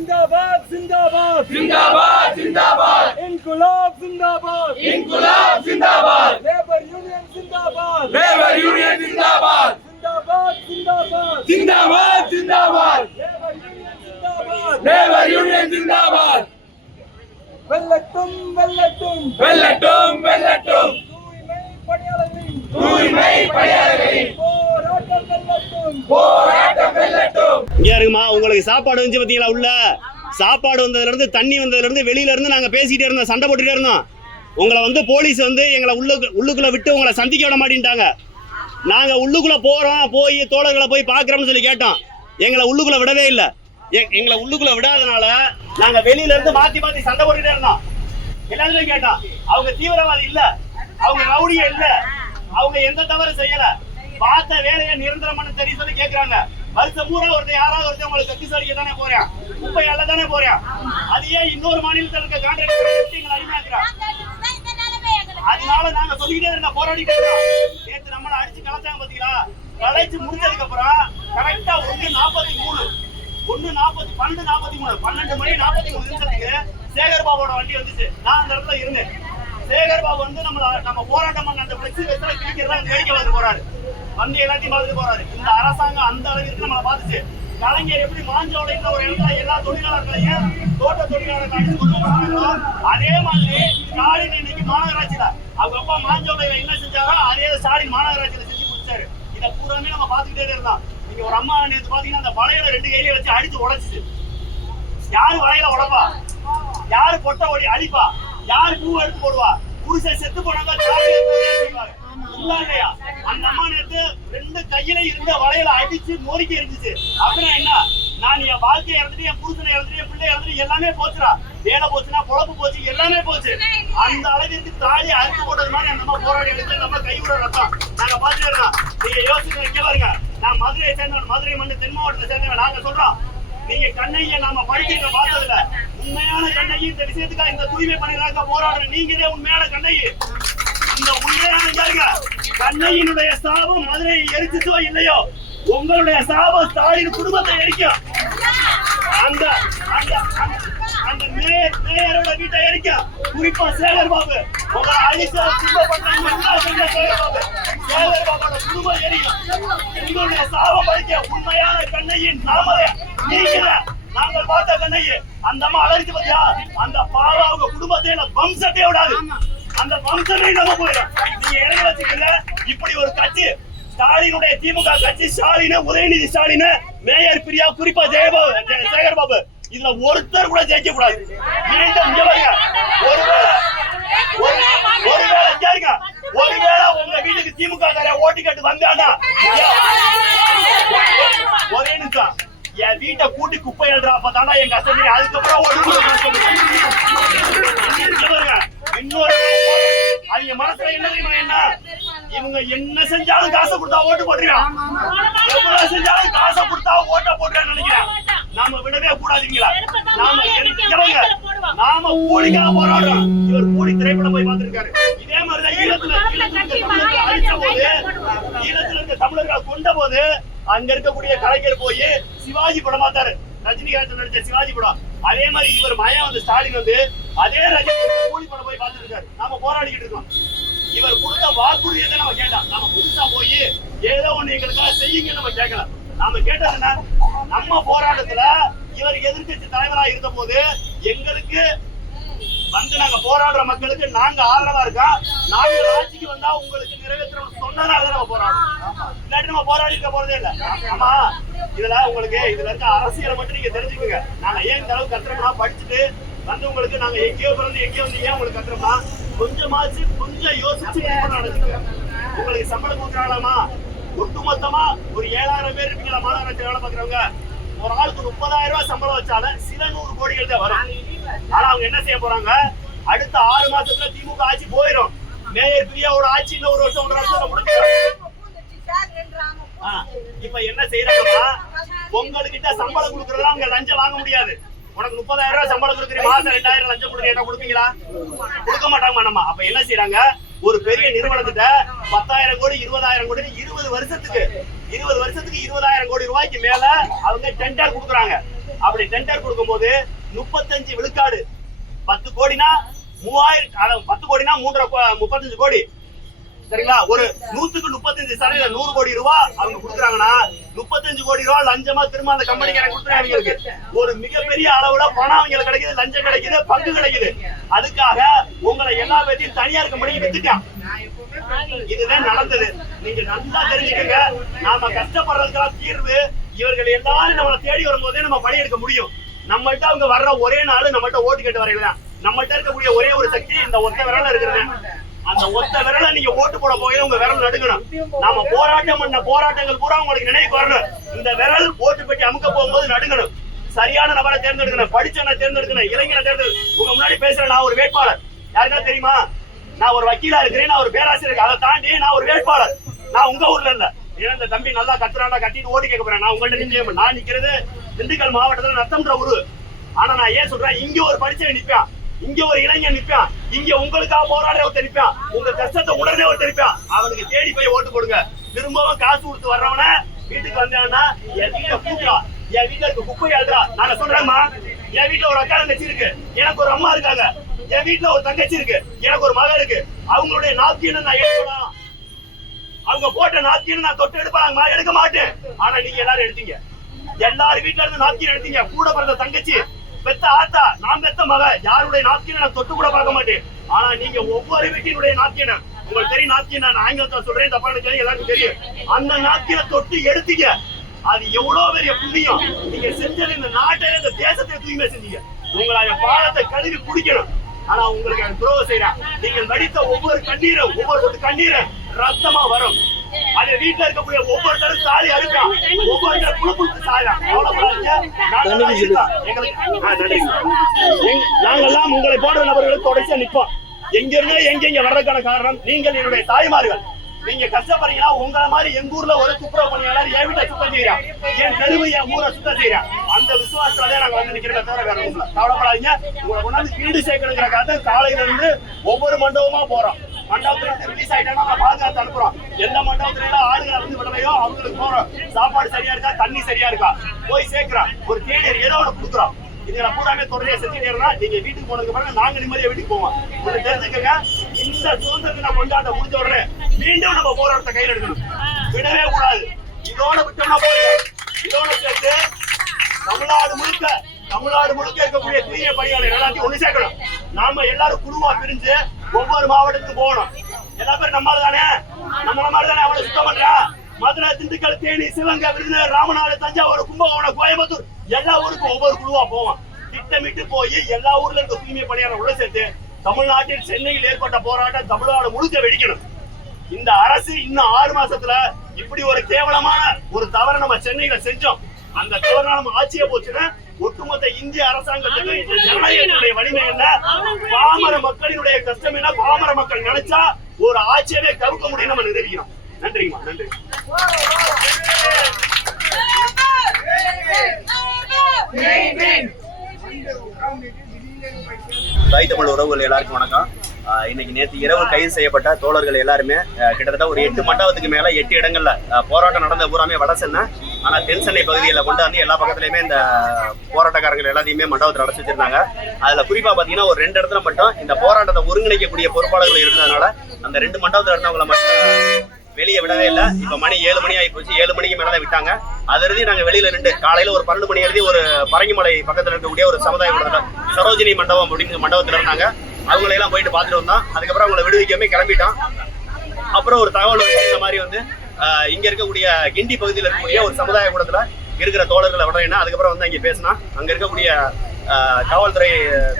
जिंदाबाद जिंदाबाद जिंदाबाद जिंदाबाद इनकुलाब जिंदाबाद इनकुलाब जिंदाबाद लेबर यूनियन जिंदाबाद लेबर यूनियन जिंदाबाद जिंदाबाद जिंदाबाद जिंदाबाद जिंदाबाद लेबर यूनियन जिंदाबाद लेबर यूनियन जिंदाबाद வெல்லட்டும் வெல்லட்டும் வெல்லட்டும் வெல்லட்டும் தூய்மை பணியாளர்களின் தூய்மை பணியாளர்களின் போராட்டம் வெல்லட்டும் போராட்டம் வெல்லட்டும் இங்கே இருக்குமா? உங்களுக்கு சாப்பாடு வந்துச்சு பார்த்தீங்களா உள்ள? சாப்பாடு வந்ததுல இருந்து தண்ணி வந்ததுல இருந்து வெளியில இருந்து நாங்க பேசிட்டே இருந்தோம் சண்டை போட்டுட்டே இருந்தோம். உங்களை வந்து போலீஸ் வந்து எங்களை உள்ளுக்கு உள்ளுக்குள்ள விட்டு உங்களை சந்திக்க விட மாட்டேன்ட்டாங்க. நாங்க உள்ளுக்குள்ள போறோம் போய் தோழர்களை போய் பாக்குறோம்னு சொல்லி கேட்டோம். எங்களை உள்ளுக்குள்ள விடவே இல்லை. எங்களை உள்ளுக்குள்ள விடாதனால நாங்க வெளியில இருந்து மாத்தி மாத்தி சண்டை போட்டுட்டே இருந்தோம். எல்லாத்துலயும் கேட்டோம். அவங்க தீவிரவாதி இல்ல. அவங்க ரவுடிய இல்ல. அவங்க எந்த தவறு செய்யல. பார்த்த வேலையை நிரந்தரமான தெரிய சொல்லி கேக்குறாங்க. வருஷம் பூரா ஒருத்தர் யாராவது ஒருத்தர் உங்களுக்கு கட்டி சடிக்க தானே போறேன். குப்பை அல்ல தானே போறேன். அது ஏன் இன்னொரு மாநிலத்தில் இருக்க கான்ட்ராக்ட் அடிமையாக்குறான். அதனால நாங்க சொல்லிக்கிட்டே இருந்தோம் போராடிட்டே இருந்தோம் நேத்து நம்மள அடிச்சு கலைச்சாங்க பாத்தீங்களா கலைச்சு முடிஞ்சதுக்கு அப்புறம் கரெக்டா ஒண்ணு நாற்பத்தி மூணு. ஒண்ணு நாற்பத்தி பன்னெண்டு நாற்பத்தி மூணு. பன்னெண்டு மணி நாற்பத்தி மூணு நிமிஷத்துக்கு சேகர் பாபுவோட வண்டி வந்துச்சு. நான் அந்த இடத்துல இருந்தேன். சேகர் பாபு வந்து நம்ம நம்ம போராட்டம் பண்ண அந்த பிளெக்சி வெஸ்ட்ல கிழிக்கிறதா வேடிக்கை வந்து போறாரு. வந்து எல்லாத்தையும் பார்த்துட்டு போறாரு. இந்த அரசாங்கம் அந்த அளவிற்கு நம்மளை பார்த்துச்சு. கலைஞர் எப்படி மாஞ்சோலைன்ற ஒரு இடத்துல எல்லா தொழிலாளர்களையும் தோட்ட தொழிலாளர்கள் அடிச்சு கொண்டு அதே மாதிரி ஸ்டாலின் இன்னைக்கு மாநகராட்சியில. அவங்க அப்பா மாஞ்சோலையில என்ன செஞ்சாரோ அதே ஸ்டாலின் மாநகராட்சியில செஞ்சு முடிச்சாரு. இதை பூராமே நம்ம பார்த்துக்கிட்டே இருந்தோம் நீங்க ஒரு அம்மா நேத்து பாத்தீங்கன்னா அந்த வளையல ரெண்டு கையில வச்சு அடிச்சு உடைச்சிச்சு. யாரு வலையில உடப்பா? யாரு பொட்ட ஓடி அடிப்பா? யாரு பூ எடுத்து போடுவா? புருஷன் செத்து போனாங்க இல்லையா? அந்த அம்மா நேத்து ரெண்டு கையில இருந்த வலையில அடிச்சு நொறுக்கி இருந்துச்சு அப்படின்னா என்ன? நான் என் வாழ்க்கை இறந்துட்டு என் புருஷனை இறந்துட்டு என் பிள்ளை இறந்துட்டு எல்லாமே போச்சுடா. வேலை போச்சுன்னா பொழப்பு போச்சு எல்லாமே போச்சு. அந்த அளவிற்கு தாலி அறுத்து போட்டது மாதிரி அந்த அம்மா போராடி எடுத்து நம்ம கை ரத்தம். நாங்க பாத்துட்டு நீங்க யோசிச்சு இங்க பாருங்க. நான் மதுரையை சேர்ந்தவன் மதுரை மண்ணு தென் மாவட்டத்தை சேர்ந்தவன். நாங்க சொல்றோம் நீங்க கண்ணைய நாம படிக்க பார்த்ததுல உண்மையான கண்ணையை இந்த விஷயத்துக்காக இந்த தூய்மை பணிகளாக போராடுற நீங்களே உண்மையான கண்ணையை. இந்த உண்மையான கேளுங்க கண்ணையினுடைய சாபம் மதுரையை எரிச்சுச்சோ இல்லையோ? உங்களுடைய சாபம் ஸ்டாலின் குடும்பத்தை எரிக்கும். அந்த அந்த அந்த- மேயர் மேயரோட வீட்டை எரிக்கும். குறிப்பா சேகர் பாபு. உங்க அழிச்சா குடும்ப பண்ண சேகர் பாபு. சேகர் பாபோட குடும்பம் எரியும். உங்களுடைய சாபம் பழிக்க உண்மையான கண்ணையின் நாமளே நீங்க நாங்கள் பார்த்த கண்ணையே. அந்த அம்மா அலறிச்சு பத்தியா? அந்த பாவம் அவங்க குடும்பத்தை இல்ல வம்சத்தை விடாது. அந்த வம்சமே நம்ம போயிடும். நீங்க என்ன வச்சுக்கல இப்படி ஒரு கட்சி ஸ்டாலினுடைய திமுக கட்சி ஸ்டாலின் உதயநிதி ஸ்டாலின் மேயர் பிரியா குறிப்பா ஜெயபாபு ஜெய- சேகர் பாபு இதுல ஒருத்தர் கூட ஜெயிக்க கூடாது மீண்டும் இங்க பாருங்க ஒருவேளை ஒரு- ஒருவேளை இங்க ஒருவேளை உங்க வீட்டுக்கு திமுக கார ஓட்டு கட்டு வந்தானா? ஒரே நிமிஷம். என் வீட்டை கூட்டி குப்பை எழுதுறா அப்பதானா என் கஷ்டம் தெரியும். அதுக்கப்புறம் ஒழுங்கு கஷ்டம் தெரியும். இங்க பாருங்க, இன்னொரு அவங்க மனசுல என்ன தெரியுமா என்ன இவங்க என்ன செஞ்சாலும் காசை கொடுத்தா ஓட்டு போட்டுருக்கான் எவ்வளவு செஞ்சாலும் காசை கொடுத்தா ஓட்ட போட்டுருக்கான்னு நினைக்கிறேன். நாம விடவே கூடாதுங்களா? நாம பாருங்க, நாம கூலிக்காக போராடுறோம். இவர் கூலி திரைப்படம் போய் பார்த்திருக்காரு. இதே மாதிரிதான் ஈழத்துல ஈழத்துல அழிச்ச போது ஈழத்துல இருக்க தமிழர்கள் கொண்ட போது அங்க இருக்கக்கூடிய கலைஞர் போய் சிவாஜி படம் பார்த்தாரு ரஜினிகாந்த் நடிச்ச சிவாஜி படம். அதே மாதிரி இவர் மயம் வந்து ஸ்டாலின் வந்து அதே ரஜினி கூலி படம் போய் பார்த்துருக்காரு. நாம போராடிக்கிட்டு இருக்கோம். இவர் கொடுத்த வாக்குறுதியை நம்ம கேட்டோம் நாம புதுசா போய் ஏதோ ஒண்ணு எங்களுக்காக செய்யுங்க நம்ம கேட்கல நாம கேட்டது என்ன? நம்ம போராட்டத்துல இவர் எதிர்க்கட்சி தலைவரா இருந்த போது எங்களுக்கு வந்து நாங்க போராடுற மக்களுக்கு நாங்க ஆதரவா இருக்கோம். நாங்க ஆட்சிக்கு வந்தா உங்களுக்கு நிறைவேற்றணும் சொன்னதால நம்ம போராடுறோம். இல்லாட்டி நம்ம போராடி இருக்க போறதே இல்ல. ஆமா இதுல உங்களுக்கு இதுல இருக்க அரசியலை மட்டும் நீங்க தெரிஞ்சுக்கோங்க. நாங்க ஏன் இந்த அளவுக்கு கத்துறோம்னா படிச்சுட்டு வந்து உங்களுக்கு நாங்க எங்கேயோ பிறந்து எங்கேயோ வந்து ஏன் உங்களுக்கு கத்துறோம்னா கொஞ்சமாச்சு கொஞ்சம் யோசிச்சு உங்களுக்கு சம்பளம் கொடுக்குறாங்களாமா? ஒட்டுமொத்தமா ஒரு ஏழாயிரம் பேர் இருப்பீங்களா மாநகராட்சி வேலை பாக்குறவங்க ஒரு ஆளுக்கு முப்பதாயிரம் ரூபாய் சம்பளம் வச்சாலும் சில நூறு கோடிகள் தான் வரும். ஆனா அவங்க என்ன செய்ய போறாங்க? அடுத்த ஆறு மாசத்துல திமுக ஆட்சி போயிடும் மேயர் பிரியாவோட ஆட்சி இன்னும் ஒரு வருஷம் ஒன்றரை வருஷத்துல முடிஞ்சிடும் இப்ப என்ன செய்யறாங்கன்னா உங்ககிட்ட சம்பளம் கொடுக்கறதா அவங்க லஞ்சம் வாங்க முடியாது. உனக்கு முப்பதாயிரம் ரூபாய் சம்பளம் கொடுக்குறீங்க. மாசம் ரெண்டாயிரம் லஞ்சம் கொடுக்குறீங்க. கொடுப்பீங்களா? கொடுக்க மாட்டாங்க நம்ம. அப்ப என்ன செய்யறாங்க ஒரு பெரிய நிறுவனத்திட்ட பத்தாயிரம் கோடி இருபதாயிரம் கோடி இருபது வருஷத்துக்கு இருபது வருஷத்துக்கு இருபதாயிரம் கோடி ரூபாய்க்கு மேல அவங்க டெண்டர் கொடுக்குறாங்க. அப்படி டெண்டர் கொடுக்கும்போது முப்பத்தஞ்சு விழுக்காடு. பத்து கோடினா மூவாயிரம் பத்து கோடினா மூன்றரை கோ- முப்பத்தஞ்சு கோடி. சரிங்களா? ஒரு நூத்துக்கு முப்பத்தஞ்சு சதவீத நூறு கோடி ரூபாய் அவங்க கொடுக்குறாங்கன்னா முப்பத்தஞ்சு கோடி ரூபாய் லஞ்சமா திரும்ப அந்த கம்பெனிக்காரங்க கொடுக்குறாங்க அவங்களுக்கு. ஒரு மிகப்பெரிய அளவுல பணம் அவங்களுக்கு கிடைக்குது லஞ்சம் கிடைக்குது பங்கு கிடைக்குது. அதுக்காக உங்களை எல்லா பேர்த்தையும் தனியார் கம்பெனிக்கு வித்துட்டான். இதுதான் நடந்தது. நீங்க நல்லா தெரிஞ்சுக்கங்க. நாம கஷ்டப்படுறதுக்கெல்லாம் தீர்வு. இவர்கள் எல்லாரும் நம்மளை தேடி வரும்போதே நம்ம பணியெடுக்க முடியும். நம்மள்ட்ட அவங்க வர்ற ஒரே நாள் நம்மள்ட்ட ஓட்டு கேட்டு வரையில தான். நம்மள்ட்ட இருக்கக்கூடிய ஒரே ஒரு சக்தி இந்த ஒத்த விரல இருக்கிறது. அந்த ஒத்த விரல நீங்க ஓட்டு போட போய் உங்க விரல் நடுங்கணும். நாம போராட்டம் பண்ண போராட்டங்கள் பூரா உங்களுக்கு நினைவுக்கு வரணும். இந்த விரல் ஓட்டு பெட்டி அமுக்க போகும்போது நடுங்கணும். சரியான நபரை தேர்ந்தெடுக்கணும். படிச்சவனை தேர்ந்தெடுக்கணும். இளைஞனை தேர்ந்தெடு உங்க முன்னாடி பேசுற நான் ஒரு வேட்பாளர். யாருக்கா தெரியுமா? நான் ஒரு வக்கீலா இருக்கிறேன். நான் ஒரு பேராசிரியர் அதை தாண்டி நான் ஒரு வேட்பாளர். நான் உங்க ஊர்ல இல்ல. ஏன்னா இந்த தம்பி நல்லா கத்துறாண்டா கட்டிட்டு ஓட்டு கேட்க போறேன். நான் உங்கள்ட்ட நிச்சயம் நான் நிக்கிறது திண்டுக்கல் மாவட்டத்துல நத்தம்ன்ற ஊரு. ஆனா நான் ஏன் சொல்றேன்? இங்க ஒரு படிச்சவன் நிப்பான். இங்க ஒரு இளைஞன் நிற்பான் இங்க உங்களுக்காக போராட ஒருத்தர் நிப்பான். உங்க கஷ்டத்தை உடனே ஒருத்தர் நிப்பான். அவனுக்கு தேடி போய் ஓட்டு போடுங்க. திரும்பவும் காசு கொடுத்து வர்றவன வீட்டுக்கு வந்தான்னா என் வீட்டை கூப்பிடா. என் வீட்டுல இருக்க குப்பை அழுறா நான் சொல்றேம்மா என் வீட்டுல ஒரு அக்கா தங்கச்சி இருக்கு. எனக்கு ஒரு அம்மா இருக்காங்க. என் வீட்டுல ஒரு தங்கச்சி இருக்கு. எனக்கு ஒரு மகன் இருக்கு. அவங்களுடைய நாப்கின்னு நான் எடுக்கலாம். அவங்க போட்ட நாப்கின் நான் தொட்டு எடுப்பாங்க எடுக்க மாட்டேன். ஆனா நீங்க எல்லாரும் எடுத்தீங்க. எல்லாரும் வீட்டுல இருந்து நாப்கின் எடுத்தீங்க. கூட பிறந்த தங்கச்சி. பெத்த ஆத்தா நான் பெத்த மக. யாருடைய நாத்தியம் நான் தொட்டு கூட பார்க்க மாட்டேன். ஆனா நீங்க ஒவ்வொரு வீட்டினுடைய நாத்தியனை உங்களுக்கு தெரியும் நாத்தியம் நான் ஆங்கிலத்துல சொல்றேன் தப்பா எனக்கு எல்லாருக்கும் தெரியும். அந்த நாத்தியனை தொட்டு எடுத்தீங்க. அது எவ்வளவு பெரிய புண்ணியம். நீங்க செஞ்சது இந்த நாட்டை இந்த தேசத்தை தூய்மை செஞ்சீங்க. உங்களால பாலத்தை கழுவி குடிக்கணும். ஆனா உங்களுக்கு துரோகம் செய்யறேன் நீங்கள் நடித்த ஒவ்வொரு கண்ணீரை ஒவ்வொரு கண்ணீரை ரத்தமா வரும். அது வீட்டுல இருக்கக்கூடிய ஒவ்வொருத்தரும் தாலி அறுக்கான் ஒவ்வொருத்தரும் குழு குழுத்து சாயலாம். நாங்கெல்லாம் உங்களை போன்ற நபர்களுக்கு தொடர்ச்சியா நிற்போம் எங்க இருந்து எங்க இங்க வர்றதுக்கான காரணம் நீங்கள் என்னுடைய தாய்மார்கள். நீங்க கஷ்டப்படுறீங்கன்னா உங்களை மாதிரி எங்க ஊர்ல ஒரு துப்புரவு பணியாளர் என் வீட்டை சுத்தம் செய்யறான். என் தெருவு என் ஊரை சுத்தம் செய்யறான். அந்த விசுவாசத்தாலே நாங்க வந்து நிக்கிறத தவிர வேற. கவலைப்படாதீங்க. உங்களை கொண்டாந்து வீடு சேர்க்கணுங்கிறக்காக காலையில இருந்து ஒவ்வொரு மண்டபமா போறோம். மண்டபத்துல இருந்து ரிலீஸ் நம்ம பாதுகாத்து அனுப்புறோம். எந்த மண்டபத்துல எல்லாம் ஆளுங்களை வந்து விடலையோ அவங்களுக்கு போறோம். சாப்பாடு சரியா இருக்கா? தண்ணி சரியா இருக்கா? போய் சேர்க்கிறோம். ஒரு தேநீர் ஏதோ ஒண்ணு கொடுக்குறோம். இதுல பூராமே தொடர்ச்சியா செஞ்சுட்டே இருந்தா நீங்க வீட்டுக்கு போனதுக்கு பிறகு நாங்க நிம்மதியா வீட்டுக்கு போவோம். உங்களை தெரிஞ்சுக்கங்க இந்த சுதந்திர தின கொண்டாட்ட முடிஞ்ச உடனே மீண்டும் நம்ம போராட்டத்தை கையில் எடுக்கணும். விடவே கூடாது. இதோட விட்டோம்னா போய் இதோட சேர்த்து தமிழ்நாடு முழுக்க தமிழ்நாடு முழுக்க இருக்கக்கூடிய தூய பணியாளர் எல்லாத்தையும் ஒண்ணு சேர்க்கணும். நாம எல்லாரும் குழுவா பிரிஞ்சு ஒவ்வொரு மாவட்டத்துக்கும் போகணும். எல்லா பேரும் நம்மளால தானே நம்மள மாதிரி தானே அவளை சுத்தம் பண்றா? மதுரை திண்டுக்கல் தேனி சிவகங்கை விருதுநகர் ராமநாடு தஞ்சாவூர் கும்பகோணம் கோயம்புத்தூர் எல்லா ஊருக்கும் ஒவ்வொரு குழுவா போவோம். திட்டமிட்டு போய் எல்லா ஊர்ல இருக்க தூய்மை பணியாளர் உள்ள சேர்த்து தமிழ்நாட்டில் சென்னையில் ஏற்பட்ட போராட்டம் தமிழ்நாடு முழுக்க வெடிக்கணும். இந்த அரசு இன்னும் ஆறு மாசத்துல இப்படி ஒரு கேவலமான ஒரு தவறை நம்ம சென்னையில செஞ்சோம். அந்த தவறு நம்ம ஆட்சியை போச்சுன்னா ஒட்டுமொத்த இந்திய அரசாங்கத்துக்கு ஜனநாயகத்தினுடைய வலிமை என்ன? பாமர மக்களினுடைய கஷ்டம் என்ன? பாமர மக்கள் நினைச்சா ஒரு ஆட்சியவே கவுக்க முடியும் நம்ம நிரூபிக்கிறோம் நன்றிங்கம்மா நன்றி. தாய் தமிழ் உறவுகள் எல்லாருக்கும் வணக்கம். இன்னைக்கு நேற்று இரவு கைது செய்யப்பட்ட தோழர்கள் எல்லாருமே கிட்டத்தட்ட ஒரு எட்டு மண்டபத்துக்கு மேல எட்டு இடங்கள்ல போராட்டம் நடந்த பூராமே வட சென்னை ஆனால் தென் சென்னை பகுதியில் கொண்டு வந்து எல்லா பக்கத்துலையுமே இந்த போராட்டக்காரர்கள் எல்லாத்தையுமே மண்டபத்தில் அடைச்சி வச்சிருந்தாங்க. அதில் குறிப்பாக பார்த்தீங்கன்னா ஒரு ரெண்டு இடத்துல மட்டும் இந்த போராட்டத்தை ஒருங்கிணைக்கக்கூடிய பொறுப்பாளர்கள் இருந்ததுனால அந்த ரெண்டு மண்டபத்தில் இருந்தவங்களை மட்டும் வெளியே விடவே இல்லை. இப்போ மணி ஏழு மணி ஆகி போச்சு. ஏழு மணிக்கு மேலே தான் விட்டாங்க. அது எழுதி வெளியில் ரெண்டு நின்று ஒரு பன்னெண்டு மணி எழுதி ஒரு பரங்கிமலை பக்கத்தில் இருக்கக்கூடிய ஒரு சமுதாய கூடத்துல சரோஜினி மண்டபம் அப்படின்னு மண்டபத்தில் இருந்தாங்க. அவங்களையெல்லாம் போயிட்டு பார்த்துட்டு வந்தோம். அதுக்கப்புறம் அவங்களை விடுவிக்காம கிளம்பிட்டோம். அப்புறம் ஒரு தகவல் இந்த மாதிரி வந்து இங்க இருக்கக்கூடிய கிண்டி பகுதியில் இருக்கக்கூடிய ஒரு சமுதாய கூடத்துல இருக்கிற தோழர்களை விடுறேன்னா அதுக்கப்புறம் வந்து இங்கே பேசினா அங்க இருக்கக்கூடிய காவல்துறை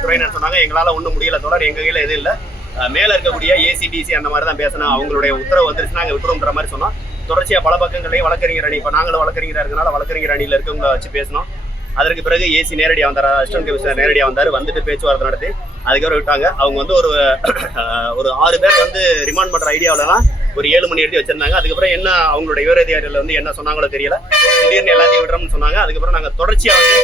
துறையினர் சொன்னாங்க எங்களால ஒன்றும் முடியல தொடர் எங்க கையில எதுவும் இல்லை. மேல இருக்கக்கூடிய ஏசிபிசி அந்த மாதிரி தான் பேசணும் அவங்களுடைய உத்தரவு வந்துருச்சு நாங்கள் விட்டுருன்ற மாதிரி சொன்னோம். தொடர்ச்சியா பல பக்கங்களையும் வழக்கறிஞர் அணி இப்போ நாங்களும் வழக்கறிஞராக இருக்கனால வழக்கறிஞர் அணியில் இருக்கவங்கள வச்சு பேசணும் அதற்கு பிறகு ஏசி நேரடியாக வந்தார் அசிஸ்டன்ட் கமிஷனர் நேரடியாக வந்தார் வந்துட்டு பேச்சுவார்த்தை நடத்தி அதுக்கப்புறம் விட்டாங்க. அவங்க வந்து ஒரு ஒரு ஆறு பேர் வந்து ரிமாண்ட் பண்ணுற ஐடியாவிலலாம் ஒரு ஏழு மணி எழுதி வச்சிருந்தாங்க. அதுக்கப்புறம் என்ன அவங்களோட விவரதிகாரிகள் வந்து என்ன சொன்னாங்களோ தெரியல. திடீர்னு எல்லாத்தையும் விடுறோம்னு சொன்னாங்க. அதுக்கப்புறம் நாங்கள் தொடர்ச்சியாக வந்து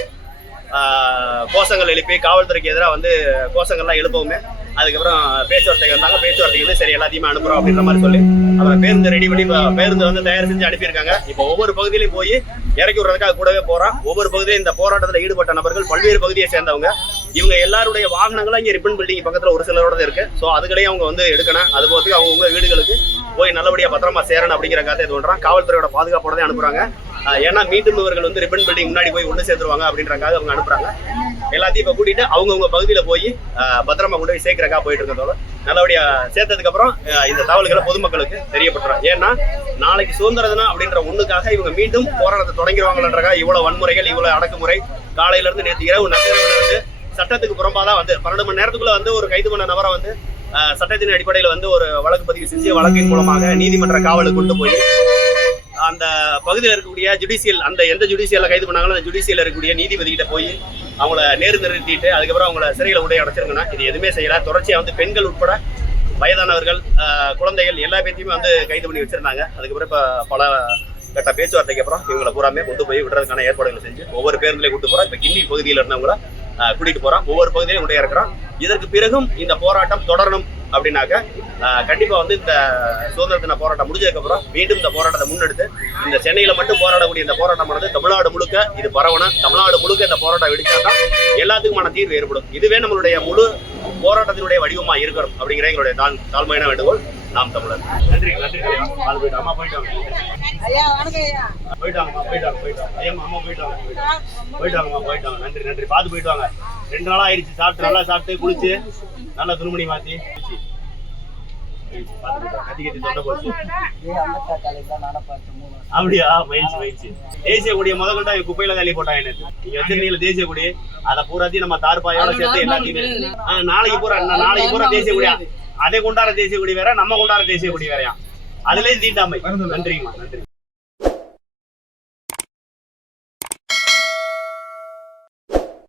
கோஷங்கள் எழுப்பி காவல்துறைக்கு எதிராக வந்து கோஷங்கள்லாம் எழுப்பவுமே அதுக்கப்புறம் பேச்சுவார்த்தைக்கு வந்தாங்க. பேச்சுவார்த்தைக்கு வந்து சரி எல்லாத்தையுமே அனுப்புறோம் அப்படின்ற மாதிரி சொல்லி அப்புறம் பேருந்து ரெடி பண்ணி பேருந்து வந்து தயார் செஞ்சு அனுப்பியிருக்காங்க. இப்போ ஒவ்வொரு பகுதியிலையும் போய் இறக்கி விடுறதுக்காக கூடவே போகிறோம் ஒவ்வொரு பகுதியிலும் இந்த போராட்டத்தில் ஈடுபட்ட நபர்கள் பல்வேறு பகுதியை சேர்ந்தவங்க. இவங்க எல்லாருடைய வாகனங்களும் இங்க ரிப்பன் பில்டிங் பக்கத்துல ஒரு சிலரோட இருக்கு. ஸோ அதுகளையும் அவங்க வந்து எடுக்கணும். அது போகிறதுக்கு அவங்க வீடுகளுக்கு போய் நல்லபடியா பத்திரமா சேரணும் அப்படிங்கிறக்காக இது பண்றாங்க. காவல்துறையோட பாதுகாப்போட அனுப்புறாங்க. ஏன்னா மீண்டும் இவர்கள் வந்து ரிப்பன் பில்டிங் முன்னாடி போய் ஒன்று சேர்த்துருவாங்க அப்படின்றக்காக அவங்க அனுப்புறாங்க. எல்லாத்தையும் இப்போ கூட்டிட்டு அவங்கவுங்க பகுதியில போய் பத்திரமா கொண்டு போய் சேர்க்கிறக்கா போயிட்டு இருக்கிறதோட நல்லபடியா சேர்த்ததுக்கு அப்புறம் இந்த தகவல்களை பொதுமக்களுக்கு தெரியப்பட்டுரும் ஏன்னா நாளைக்கு சுதந்திர தினம் அப்படின்ற ஒண்ணுக்காக இவங்க மீண்டும் போராட்டத்தை தொடங்கிடுவாங்கன்றக்காக இவ்வளவு வன்முறைகள் இவ்வளவு அடக்குமுறை. காலையில இருந்து நேற்று இரவு நள்ளிரவுல இருந்து சட்டத்துக்கு புறம்பா தான் வந்து பன்னெண்டு மணி நேரத்துக்குள்ள வந்து ஒரு கைது பண்ண நபரை வந்து சட்டத்தின் அடிப்படையில் வந்து ஒரு வழக்கு பதிவு செஞ்சு வழக்கின் மூலமாக நீதிமன்ற காவலுக்கு கொண்டு போய் அந்த பகுதியில் இருக்கக்கூடிய ஜுடிஷியல் அந்த எந்த ஜுடிஷியல்ல கைது பண்ணாங்களோ அந்த ஜுடிஷியல் இருக்கக்கூடிய நீதிபதிகிட்ட போய் அவங்கள நேரு நிறுத்திட்டு அதுக்கப்புறம் அவங்கள சிறையில் உடைய அடைச்சிருங்கன்னா இது எதுவுமே செய்யல. தொடர்ச்சியாக வந்து பெண்கள் உட்பட வயதானவர்கள் குழந்தைகள் எல்லா பேர்த்தையுமே வந்து கைது பண்ணி வச்சிருந்தாங்க. அதுக்கப்புறம் இப்போ பல கட்ட பேச்சுவார்த்தைக்கு அப்புறம் இவங்களை பூராமே கொண்டு போய் விடுறதுக்கான ஏற்பாடுகளை செஞ்சு ஒவ்வொரு பேருந்துலையும் கூட்டு போகிறோம் இப்போ கிண்டி பகுதியில் இருந்தவங்கள கூட்டிட்டு போறோம். ஒவ்வொரு பகுதியிலும் உடைய இருக்கிறோம். இதற்கு பிறகும் இந்த போராட்டம் தொடரணும் அப்படின்னாக்க ஆஹ் கண்டிப்பா வந்து இந்த சுதந்திர தின போராட்டம் முடிஞ்சதுக்கு அப்புறம் மீண்டும் இந்த போராட்டத்தை முன்னெடுத்து இந்த சென்னையில மட்டும் போராடக்கூடிய இந்த போராட்டமானது தமிழ்நாடு முழுக்க இது பரவணும். தமிழ்நாடு முழுக்க இந்த போராட்டம் வெடிச்சாதான் எல்லாத்துக்குமான தீர்வு ஏற்படும். இதுவே நம்மளுடைய முழு போராட்டத்தினுடைய வடிவமா இருக்கணும் அப்படிங்கிற எங்களுடைய தாழ் தாழ்மையான வேண்டுகோள் நாம் தமிழர். நன்றி நன்றி. பால் போயிட்டு அம்மா போயிட்டாங்க போயிட்டாங்கம்மா போயிட்டாங்க போயிட்டாங்க ஐயா. அம்மா போயிட்டாங்க போயிட்டாங்க. போயிட்டாங்கம்மா போயிட்டாங்க நன்றி நன்றி. பார்த்து போயிட்டு வாங்க. ரெண்டு நாளா ஆயிடுச்சு சாப்பிட்டு நல்லா சாப்பிட்டு குளிச்சு நல்லா துணிமணி மாத்தி அப்படியா? மயில்ச்சு மயில்ச்சு தேசிய கொடியை முத கொண்டா குப்பையில தள்ளி போட்டாங்க எனக்கு நீங்க தேசிய கொடி அதை பூராத்தையும் நம்ம தார்பாயோட சேர்த்து எல்லாத்தையுமே. நாளைக்கு பூரா நாளைக்கு பூரா தேசிய கொடியா? அதை கொண்டாட தேசிய கொடி வேற நம்ம கொண்டாட தேசிய கொடி வேறயா? அதுலயும் தீண்டாமை. நன்றிங்கம்மா நன்றி.